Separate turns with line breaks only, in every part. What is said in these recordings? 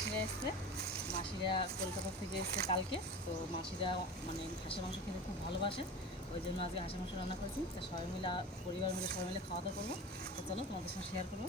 মাসিরা এসছে। মাসিরা কলকাতা থেকে এসছে কালকে। তো মাসিরা মানে হাঁসের মাংস খেতে খুব ভালোবাসে। ওই জন্য আজকে হাঁসের মাংস রান্না করেছি। তো সবাই মিলে, পরিবার মিলে সবাই মিলে খাওয়া দাওয়া করব। তো চলো তোমাদের সঙ্গে শেয়ার করব।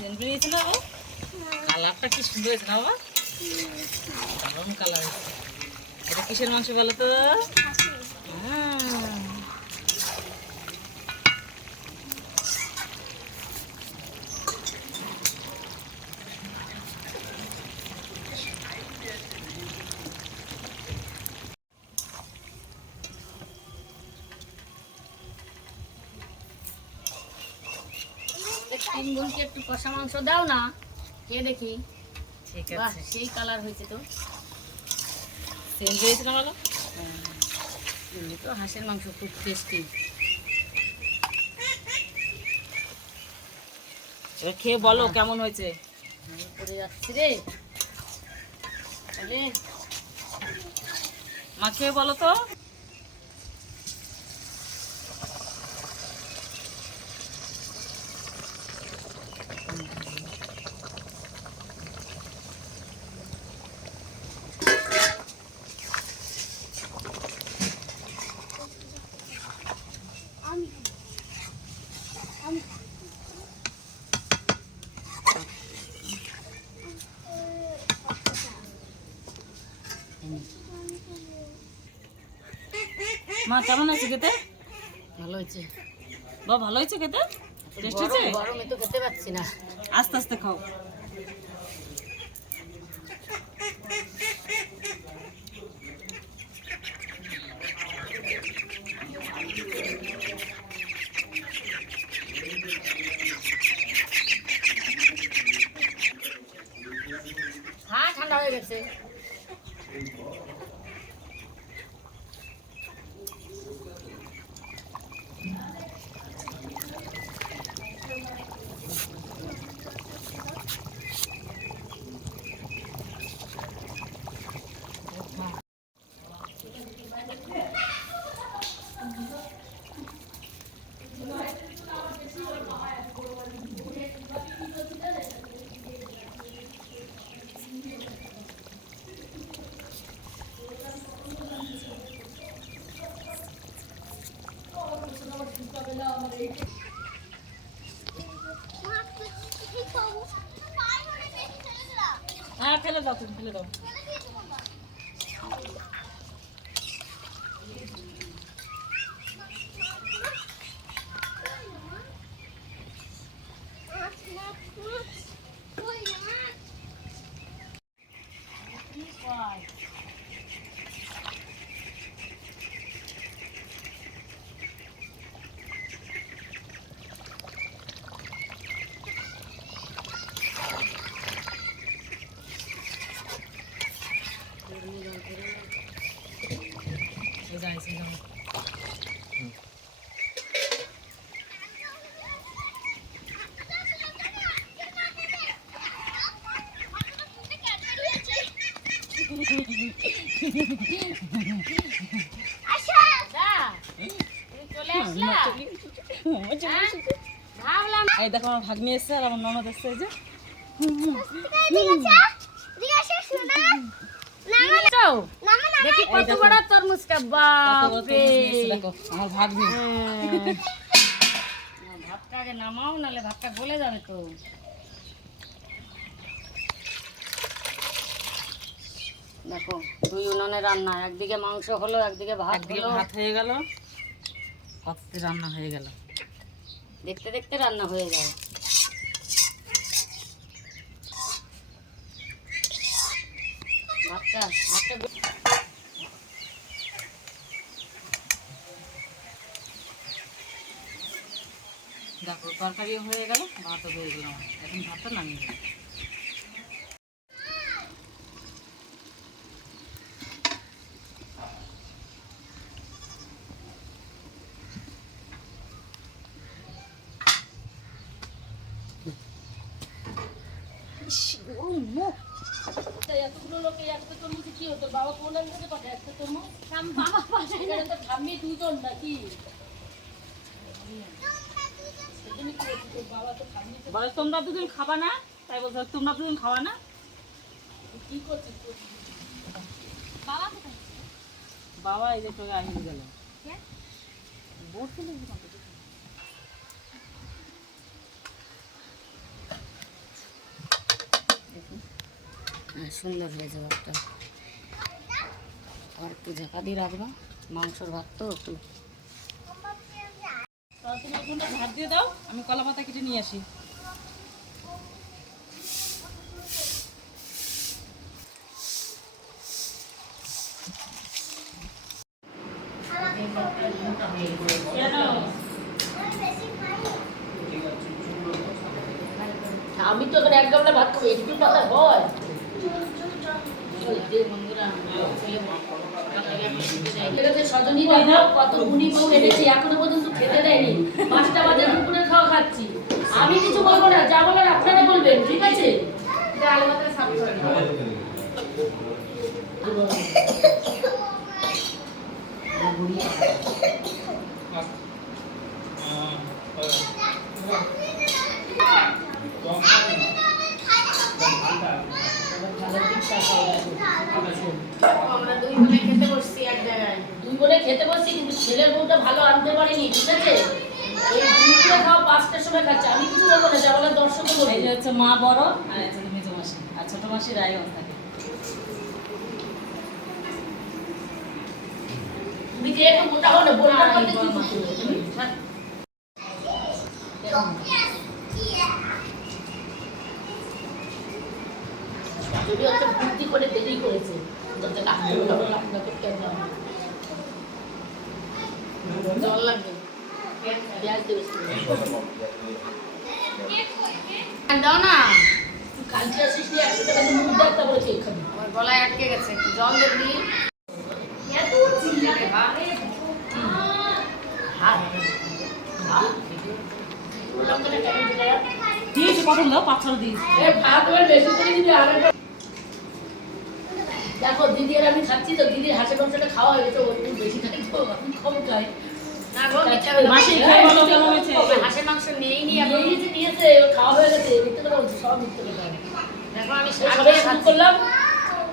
দারুণ বেরিয়েছে না বাবা কালারটা কি সুন্দর হয়েছে না বাবা? দারুণ কালার এটা কিসের মাংস বলো তো? আহ,
তিন বোনকে একটু কষা মাংস দাও না কে দেখি।
ঠিক আছে।
সেই কালার হয়েছে তো।
না বলো?
এমনি তো হাঁসের মাংস খুব টেস্টি
এবার খেয়ে বলো কেমন হয়েছে?
পড়ে যাচ্ছে রে। তাহলে
মা খেয়ে বলো তো। মা কেমন আছে খেতে?
ভালো হয়েছে।
বা ভালো হয়েছে খেতে? টেস্ট হয়েছে?
গরমে তো খেতে পাচ্ছি না।
আস্তে আস্তে খাও।
হ্যাঁ ঠান্ডা হয়ে গেছে।
হ্যাঁ ফেলে দাও তুমি ফেলে দাও। এই যাই সেই যাও
দা, তুমি চলে আসলা হ্যাঁ? ভাবলাম
এই দেখো আমার ভাগ্নি এসছে আর আমার ননদ এসছে যে। আমার ভাগ্নি।
হ্যাঁ। ভাতটা আগে নামাও নালে ভাতটা গলে যাবে তো। দেখো দুই উনুনে রান্না একদিকে মাংস হলো একদিকে ভাত হলো।
ভাত হয়ে গেল কততে রান্না হয়ে গেল।
দেখতে দেখতে রান্না হয়ে যায়। ভাতটা ভাতটা
দেখো তরকারিও হয়ে গেল ভাতও হয়ে গেল। এখন ভাতটা নামিয়ে
কি হতো? বাবা কোন আমি কাছে পাঠায়? বাবা পাঠায় না। তো ঠাম্মি দুজন নাকি?
তোমরা দুজন খাবা না? তাই বলছো তোমরা দুজন খাওয়া না?
কি করছিস
বাবা এই যে তোকে আহিয়ে গেল। বসে
হ্যাঁ, সুন্দর হয়েছে আর একটু ঝাঁকা দিয়ে রাখব। মাংসর ভাত তো একটু।
ভাত দিয়ে দাও আমি কলা পাতা কেটে নিয়ে আসি। কেন?
আমি তো এক গামলা ভাত খাব একটু পাতা হয়। এটাতে সজনী দেখো কত গুণী বউ এনেছি এখনও পর্যন্ত খেতে দেয়নি। পাঁচটা বাজে দুপুরে খাওয়া খাচ্ছি। আমি কিছু বলব না যা বলার আপনারা বলবেন ঠিক আছে?
আমরা দুই বোনে খেতে বসছি এক জায়গায়
দুই বোনে খেতে বসছি কিন্তু ছেলের বউটা ভালো আনতে পারিনি ঠিক আছে? এই দুপুরে খাওয়া পাঁচটার সময় খাচ্ছে। আমি কিছু বলব না যা বলার দর্শক
এই হচ্ছে মা বড় আর এই মেজো মাসি আর ছোট মাসি রায়গঞ্জ থাকে।
তুমি যে একটু মোটা হলে বোনটার মধ্যে যদি একটা বুদ্ধি করে দেরি করেছে যাতে
জল লাগবে।
পেঁয়াজ দেবে
দাও না।
কালকে আসিস নি একশো টাকা দিয়ে মুখ দেখতে বলেছে এখানে।
আমার গলায় আটকে গেছে একটু জল দেখবি
দিয়েছি দিয়েছি।
ভাত এবার বেশি করে দিবি দেখো দিদি আর আমি খাচ্ছি তো দিদির হাঁসের মাংসটা খাওয়া হয়ে গেছে ওর একটু বেশি খাই তো আমি কম খাই।
হাঁসের মাংস
নিয়েছে খাওয়া হয়ে গেছে মিথ্যে কথা বলছি সব মিথ্যে কথা।
দেখো আমি
করলাম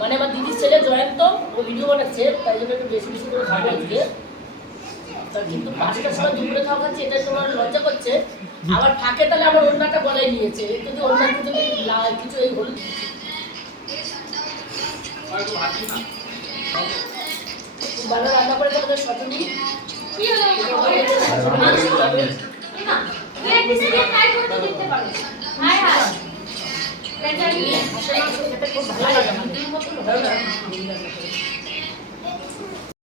মানে আমার দিদির ছেলে জয়ন্ত ও ভিডিও বানাচ্ছে তাই জন্য একটু বেশি বেশি করে খাব আজকে। কিন্তু পাঁচটার সময় দুপুরে খাওয়া খাচ্ছি এটা তোমার লজ্জা করছে। আবার ফাঁকে তাহলে আমার অন্যটা গলায় নিয়েছে যদি অন্য কিছু লা- কিছু এই হলুদ ভালো রান্না করে তোমাদের খেতে খুব ভালো লাগে।